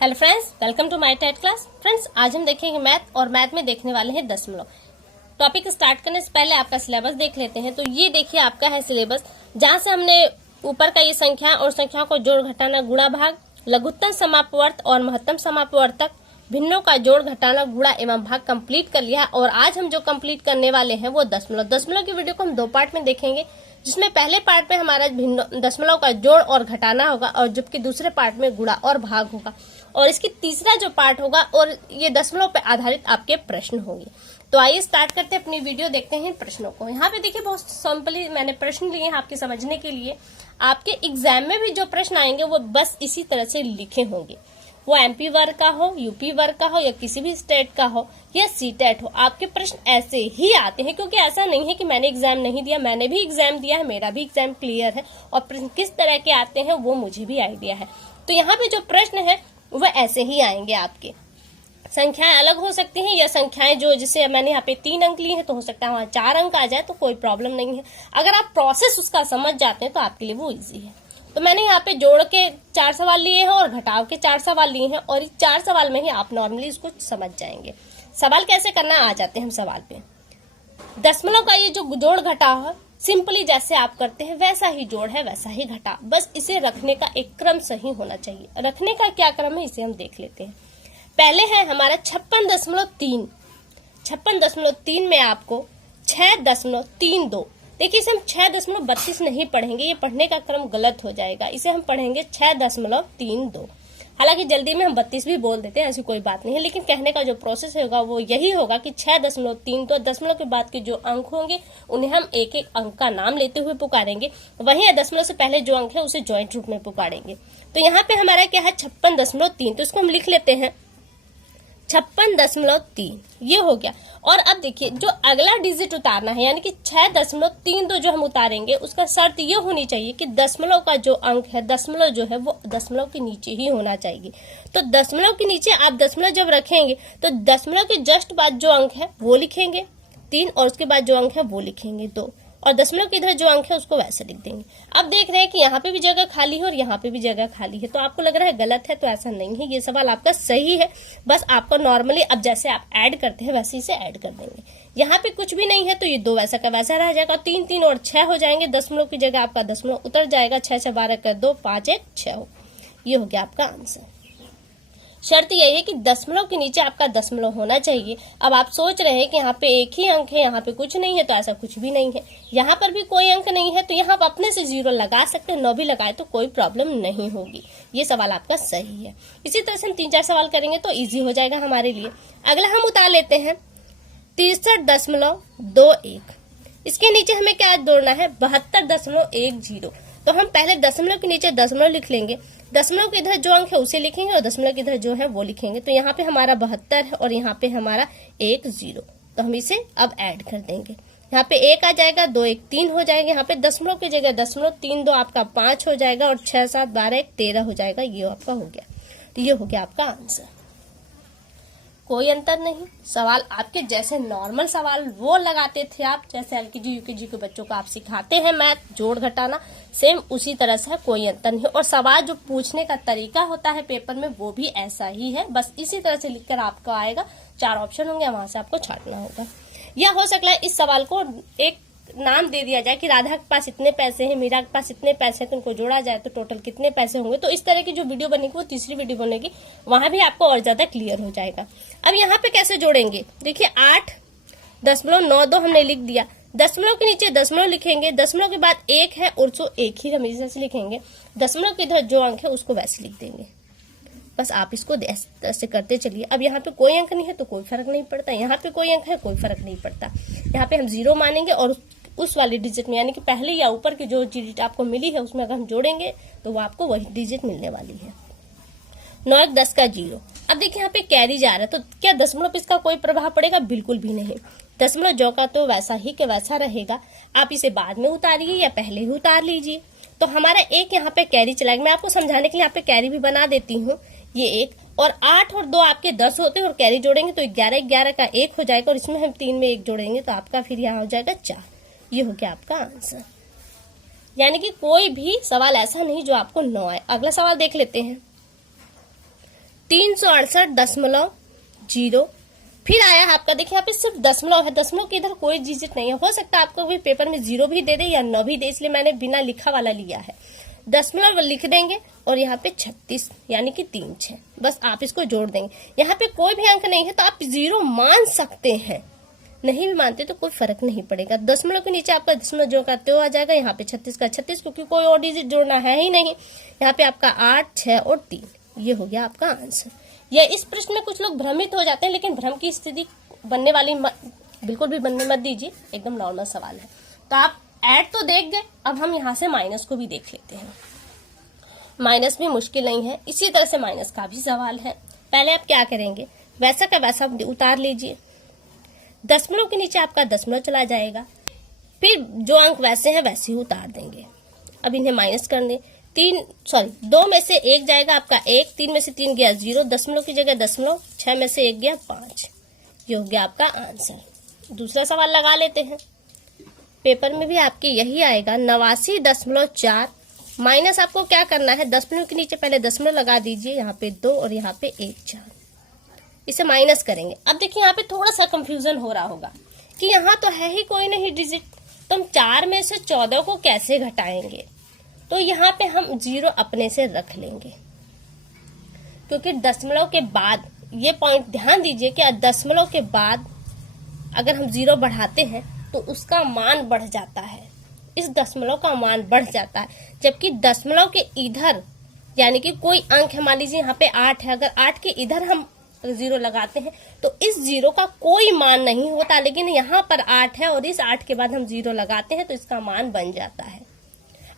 Hello friends, welcome to my TET class. Friends, आज हम देखेंगे मैथ और मैथ में देखने वाले हैं दशमलव। टॉपिक स्टार्ट करने से पहले आपका सिलेबस देख लेते हैं। तो ये देखिए आपका है सिलेबस, जहां से हमने ऊपर का ये संख्या और संख्याओं को जोड़ घटाना गुणा भाग, लघुत्तम समापवर्त और महत्तम समापवर्तक, भिन्नों का जोड़ घटाना गुणा एवं भाग कंप्लीट कर लिया। और आज हम जो कंप्लीट करने वाले हैं वो दशमलव की वीडियो को हम दो पार्ट में देखेंगे, जिसमें पहले पार्ट में हमारा दशमलव का जोड़ और घटाना होगा और जबकि दूसरे पार्ट में गुणा और भाग होगा, और इसकी तीसरा जो पार्ट होगा और ये दशमलव पर आधारित आपके प्रश्न होंगे। तो आइए स्टार्ट करते हैं अपनी वीडियो, देखते हैं प्रश्नों को। यहाँ पे देखिए बहुत सिंपली मैंने प्रश्न लिए हैं आपके समझने के लिए। आपके एग्जाम में भी जो प्रश्न आएंगे वो बस इसी तरह से लिखे होंगे, वो एमपी वर्ग का हो, यूपी वर्ग का हो या किसी भी स्टेट का हो या सीटेट हो, आपके प्रश्न ऐसे ही आते हैं। क्योंकि ऐसा नहीं है कि मैंने एग्जाम नहीं दिया, मैंने भी एग्जाम दिया है, मेरा भी एग्जाम क्लियर है और प्रश्न किस तरह के आते हैं वो मुझे भी आइडिया है। तो यहाँ पे जो प्रश्न है वह ऐसे ही आएंगे आपके। संख्याएं अलग हो सकती हैं या संख्याएं जो जिसे मैंने यहाँ पे 3 अंक लिए हैं तो हो सकता है वहां 4 अंक आ जाए, तो कोई प्रॉब्लम नहीं है। अगर आप प्रोसेस उसका समझ जाते हैं तो आपके लिए वो इजी है। तो मैंने यहाँ पे जोड़ के 4 सवाल लिए हैं और घटाव के 4 सवाल लिए हैं, और इस 4 सवाल में ही आप नॉर्मली इसको समझ जाएंगे। सवाल कैसे करना आ जाते हैं हम सवाल पे। दशमलव का ये जो जोड़ घटाव है, सिंपली जैसे आप करते हैं वैसा ही जोड़ है वैसा ही घटाव, बस इसे रखने का एक क्रम सही होना चाहिए। रखने का क्या क्रम है इसे हम देख लेते हैं। पहले है हमारा 56.3। 56.3 में आपको 6.32। देखिए इसे हम 6.32 नहीं पढ़ेंगे, ये पढ़ने का क्रम गलत हो जाएगा। इसे हम पढ़ेंगे 6.32। हालांकि जल्दी में हम 32 भी बोल देते हैं, ऐसी कोई बात नहीं है, लेकिन कहने का जो प्रोसेस होगा वो यही होगा कि 6.32। दशमलव के बाद के जो अंक होंगे उन्हें हम एक एक अंक का नाम लेते हुए पुकारेंगे, वहीं दशमलव से पहले जो अंक है उसे ज्वाइंट रूप में पुकारेंगे। तो यहाँ पे हमारा क्या है 56.3, तो इसको हम लिख लेते हैं 56.3, ये हो गया। और अब देखिए जो अगला डिजिट उतारना है, यानी कि 6.32 जो हम उतारेंगे, उसका शर्त ये होनी चाहिए कि दशमलव का जो अंक है, दशमलव जो है वो दशमलव के नीचे ही होना चाहिए। तो दशमलव के नीचे आप दशमलव जब रखेंगे तो दशमलव के जस्ट बाद जो अंक है वो लिखेंगे 3, और उसके बाद जो अंक है वो लिखेंगे 2, और दशमलव के इधर जो अंक है उसको वैसे लिख देंगे। अब देख रहे हैं कि यहाँ पे भी जगह खाली है और यहाँ पे भी जगह खाली है, तो आपको लग रहा है गलत है, तो ऐसा नहीं है, ये सवाल आपका सही है। बस आपको नॉर्मली अब जैसे आप ऐड करते हैं वैसे इसे ऐड कर देंगे। यहाँ पे कुछ भी नहीं है तो ये 2 वैसा का वैसा रह जाएगा, 3 3 और 6 हो जाएंगे। दशमलव की जगह आपका दशमलव उतर जाएगा, 6 6 12 कर 2 5 1 6 हो। ये हो गया आपका आंसर। शर्त यही है कि दशमलव के नीचे आपका दशमलव होना चाहिए। अब आप सोच रहे हैं कि यहाँ पे एक ही अंक है, यहाँ पे कुछ नहीं है, तो ऐसा कुछ भी नहीं है। यहाँ पर भी कोई अंक नहीं है तो यहाँ आप अपने से 0 लगा सकते हैं, 9 भी लगाए तो कोई प्रॉब्लम नहीं होगी। ये सवाल आपका सही है। इसी तरह से हम 3 4 सवाल करेंगे तो ईजी हो जाएगा हमारे लिए। अगला हम उतार लेते हैं 63.21। इसके नीचे हमें क्या जोड़ना है 72.10। तो हम पहले दशमलव के नीचे दशमलव लिख लेंगे, दशमलव के इधर जो अंक है उसे लिखेंगे और दशमलव के इधर जो है वो लिखेंगे। तो यहाँ पे हमारा 72 है और यहाँ पे हमारा 1 0, तो हम इसे अब ऐड कर देंगे। यहाँ पे 1 आ जाएगा, 2 1 3 हो जाएगा। यहाँ पे दशमलव की जगह दशमलव 3 2 आपका 5 हो जाएगा, और 6 7 12 1 13 हो जाएगा। ये आपका हो गया। तो ये हो गया आपका आंसर। कोई अंतर नहीं, सवाल आपके जैसे नॉर्मल सवाल वो लगाते थे आप, जैसे एलकेजी यूकेजी के बच्चों को आप सिखाते हैं मैथ जोड़ घटाना, सेम उसी तरह से है, कोई अंतर नहीं। और सवाल जो पूछने का तरीका होता है पेपर में वो भी ऐसा ही है, बस इसी तरह से लिखकर आपको आएगा। 4 ऑप्शन होंगे, वहां से आपको छांटना होगा। या हो सकता है इस सवाल को एक नाम दे दिया जाए कि राधा के पास इतने पैसे हैं, मीरा के पास इतने पैसे हैं, तो उनको जोड़ा जाए तो टोटल कितने पैसे होंगे। तो इस तरह की जो वीडियो बनेगी वो तीसरी वीडियो बनेगी, वहां भी आपको और ज्यादा क्लियर हो जाएगा। अब यहाँ पे कैसे जोड़ेंगे, देखिए 8.92 हमने लिख दिया, दशमलव के नीचे दशमलव लिखेंगे, दशमलव के बाद 1 है और सो 1 ही हमेशा से लिखेंगे, दशमलव के इधर जो अंक है उसको वैसे लिख देंगे। बस आप इसको ऐसे करते चलिए। अब यहाँ पे कोई अंक नहीं है तो कोई फर्क नहीं पड़ता, यहाँ पे कोई अंक है कोई फर्क नहीं पड़ता। यहाँ पे हम 0 मानेंगे और उस वाली डिजिट में, यानी कि पहले या ऊपर की जो डिजिट आपको मिली है उसमें अगर हम जोड़ेंगे तो वो आपको वही डिजिट मिलने वाली है। 9 1 10 का 0। अब देखिए यहाँ पे कैरी जा रहा है, तो क्या दशमलव पे इसका कोई प्रभाव पड़ेगा? बिल्कुल भी नहीं। दशमलव जो का तो वैसा ही के वैसा रहेगा। आप इसे बाद में उतारिए या पहले ही उतार लीजिए। तो हमारा एक यहाँ पे कैरी चलाएगा। मैं आपको समझाने के लिए यहाँ पे कैरी भी बना देती हूँ। ये 1 और 8 और 2 आपके 10 होते हैं, और कैरी जोड़ेंगे तो 11 11 का 1 हो जाएगा, और इसमें हम 3 में 1 जोड़ेंगे तो आपका फिर यहाँ हो जाएगा 4। ये हो गया आपका आंसर। यानी कि कोई भी सवाल ऐसा नहीं जो आपको 9 आए। अगला सवाल देख लेते हैं। 368.0। फिर आया आपका, देखिए यहाँ पे सिर्फ दशमलव है, दशमलव के इधर कोई डिजिट नहीं है। हो सकता है आपको भी पेपर में 0 भी दे दे या 9 भी दे, इसलिए मैंने बिना लिखा वाला लिया है। दशमलव लिख देंगे और यहाँ पे 36 यानी कि 3 6, बस आप इसको जोड़ देंगे। यहाँ पे कोई भी अंक नहीं है तो आप 0 मान सकते हैं, नहीं भी मानते तो कोई फर्क नहीं पड़ेगा। दशमलव के नीचे आपका दशमलव जो करते हो आ जाएगा, यहाँ पे 36 का 36, क्योंकि कोई और डिजिट जोड़ना है ही नहीं। यहाँ पे आपका 8 6 और 3, ये हो गया आपका आंसर। या इस प्रश्न में कुछ लोग भ्रमित हो जाते हैं, लेकिन भ्रम की स्थिति बनने वाली बिल्कुल भी बनने मत दीजिए, एकदम नॉर्मल सवाल है। तो आप ऐड तो देख गए, अब हम यहाँ से माइनस को भी देख लेते हैं। माइनस भी मुश्किल नहीं है, इसी तरह से माइनस का भी सवाल है। पहले आप क्या करेंगे, वैसा का वैसा उतार लीजिए, दशमलव के नीचे आपका दशमलव चला जाएगा, फिर जो अंक वैसे हैं वैसे ही उतार देंगे। अब इन्हें माइनस कर दें, 2 में से 1 जाएगा आपका 1, 3 में से 3 गया 0, दशमलव की जगह दशमलव, 6 में से 1 गया 5, ये हो गया आपका आंसर। दूसरा सवाल लगा लेते हैं, पेपर में भी आपके यही आएगा, 89.4 माइनस आपको क्या करना है, दशमलव के नीचे पहले दशमलव लगा दीजिए, यहाँ पे 2 और यहाँ पे 1 4, इसे माइनस करेंगे। अब देखिए यहाँ पे थोड़ा सा कंफ्यूजन हो रहा होगा कि यहाँ तो है ही कोई नहीं डिजिट, तो हम 4 में से 14 को कैसे घटाएंगे। तो यहाँ पे हम 0 अपने से रख लेंगे, क्योंकि दशमलव के बाद, ये पॉइंट ध्यान दीजिए कि दशमलव के बाद अगर हम 0 बढ़ाते हैं तो उसका मान बढ़ जाता है, इस दशमलव का मान बढ़ जाता है। जबकि दशमलव के इधर यानी कि कोई अंक है, मान लीजिए यहाँ पे 8 है, अगर 8 के इधर हम 0 लगाते हैं तो इस 0 का कोई मान नहीं होता, लेकिन यहाँ पर 8 है और इस 8 के बाद हम 0 लगाते हैं तो इसका मान बन जाता है।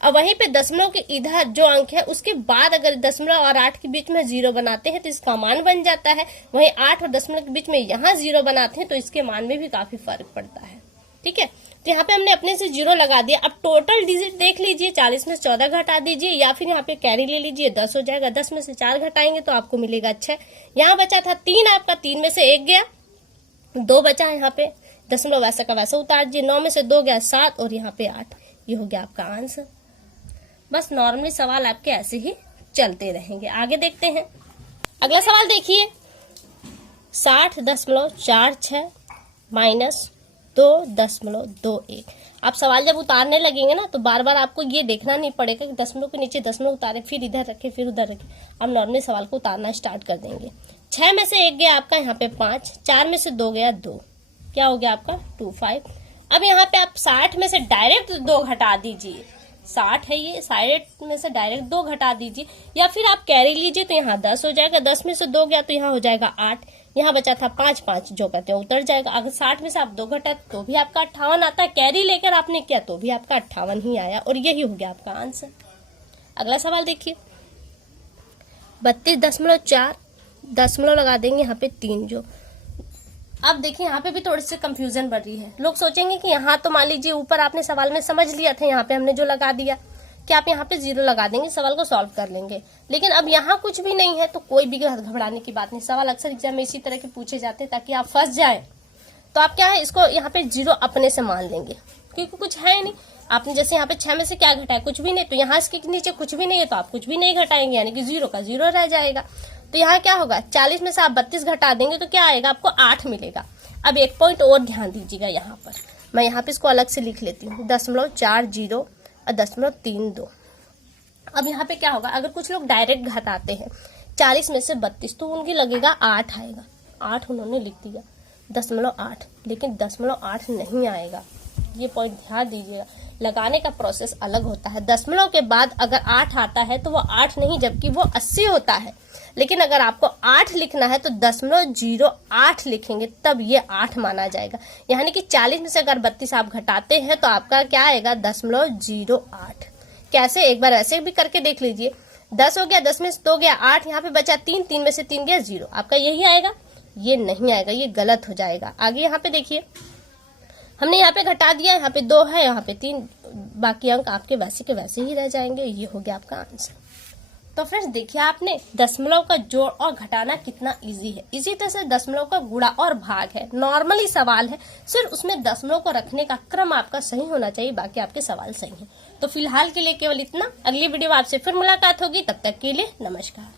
और वहीं पे दशमलव के इधर जो अंक है उसके बाद अगर दशमलव और 8 के बीच में 0 बनाते हैं तो इसका मान बन जाता है। वहीं 8 और दशमलव के बीच में यहाँ 0 बनाते हैं तो इसके मान में भी काफी फर्क पड़ता है। ठीक है, तो यहाँ पे हमने अपने से 0 लगा दिया। अब टोटल डिजिट देख लीजिए, 40 में से 14 घटा दीजिए या फिर यहाँ पे कैरी ले लीजिए, 10 हो जाएगा। 10 में से 4 घटाएंगे तो आपको मिलेगा 6। यहाँ बचा था 3 आपका, 3 में से 1 गया, 2 बचा है, यहाँ पे दशमलव वैसा का वैसा उतार दीजिए, 9 में से 2 गया 7 और यहाँ पे 8, ये हो गया आपका आंसर। बस नॉर्मली सवाल आपके ऐसे ही चलते रहेंगे। आगे देखते हैं, अगला सवाल देखिए, 60.46 माइनस 2.21। आप सवाल जब उतारने लगेंगे ना तो बार बार आपको ये देखना नहीं पड़ेगा कि दशमलव के नीचे दशमलव उतारे, फिर इधर रखे फिर उधर रखे। आप नॉर्मली सवाल को उतारना स्टार्ट कर देंगे। 6 में से 1 गया आपका यहाँ पे 5, 4 में से 2 गया 2, क्या हो गया आपका 25। अब यहाँ पे आप 60 में से डायरेक्ट 2 घटा दीजिए, 60 है ये, 60 में से डायरेक्ट 2 घटा दीजिए या फिर आप कैरी लीजिए तो यहाँ 10 हो जाएगा। 10 में से 2 गया तो यहाँ हो जाएगा 8, यहाँ बचा था 5, 5 जो कहते हैं उतर जाएगा। अगर 60 में से आप 2 घटा तो भी आपका 58 आता है, कैरी लेकर आपने किया तो भी आपका 58 ही आया और यही हो गया आपका आंसर। अगला सवाल देखिए, 32.4 दशमलव लगा देंगे यहाँ पे 3 जो। अब देखिए यहाँ पे भी थोड़ी सी कंफ्यूजन बढ़ रही है। लोग सोचेंगे कि यहाँ तो मान लीजिए ऊपर आपने सवाल में समझ लिया था, यहाँ पे हमने जो लगा दिया कि आप यहाँ पे 0 लगा देंगे, सवाल को सॉल्व कर लेंगे। लेकिन अब यहाँ कुछ भी नहीं है तो कोई भी घबराने की बात नहीं। सवाल अक्सर एग्जाम में इसी तरह के पूछे जाते हैं ताकि आप फंस जाए। तो आप क्या है, इसको यहाँ पे 0 अपने से मान लेंगे क्योंकि कुछ है नहीं। आपने जैसे यहाँ पे 6 में से क्या घटाया, कुछ भी नहीं, तो यहाँ इसके नीचे कुछ भी नहीं है तो आप कुछ भी नहीं घटाएंगे, यानी कि 0 का 0 रह जाएगा। तो यहाँ क्या होगा, 40 में से आप 32 घटा देंगे तो क्या आएगा, आपको 8 मिलेगा। अब एक पॉइंट और ध्यान दीजिएगा, यहाँ पर मैं यहाँ पे इसको अलग से लिख लेती हूँ, 0.40 और 0.32। अब यहाँ पे क्या होगा, अगर कुछ लोग डायरेक्ट घटाते हैं 40 में से 32 तो उनकी लगेगा 8 आएगा, 8 उन्होंने लिख दिया 0.8, लेकिन 0.8 नहीं आएगा। ये पॉइंट ध्यान दीजिएगा, लगाने का प्रोसेस अलग होता है। दशमलव के बाद अगर 8 आता है तो वो 8 नहीं जबकि वो 80 होता है। लेकिन अगर आपको 8 लिखना है तो 0.08 लिखेंगे तब ये 8 माना जाएगा। यानी कि 40 में से अगर 32 आप घटाते हैं तो आपका क्या आएगा 0.08। कैसे, एक बार ऐसे भी करके देख लीजिए। 10 हो गया, 10 में से 2 गया 8, यहाँ पे बचा 3, 3 में से 3 गया 0, आपका यही आएगा। ये नहीं आएगा, ये गलत हो जाएगा। आगे यहाँ पे देखिए, हमने यहाँ पे घटा दिया, यहाँ पे 2 है, यहाँ पे 3, बाकी अंक आपके वैसे के वैसे ही रह जाएंगे। ये हो गया आपका आंसर। तो फ्रेंड्स देखिए आपने दशमलव का जोड़ और घटाना कितना इजी है। इसी तरह से दशमलव का गुणा और भाग है, नॉर्मली सवाल है, सिर्फ उसमें दशमलव को रखने का क्रम आपका सही होना चाहिए, बाकी आपके सवाल सही हैं। तो फिलहाल के लिए केवल इतना, अगली वीडियो में आपसे फिर मुलाकात होगी, तब तक के लिए नमस्कार।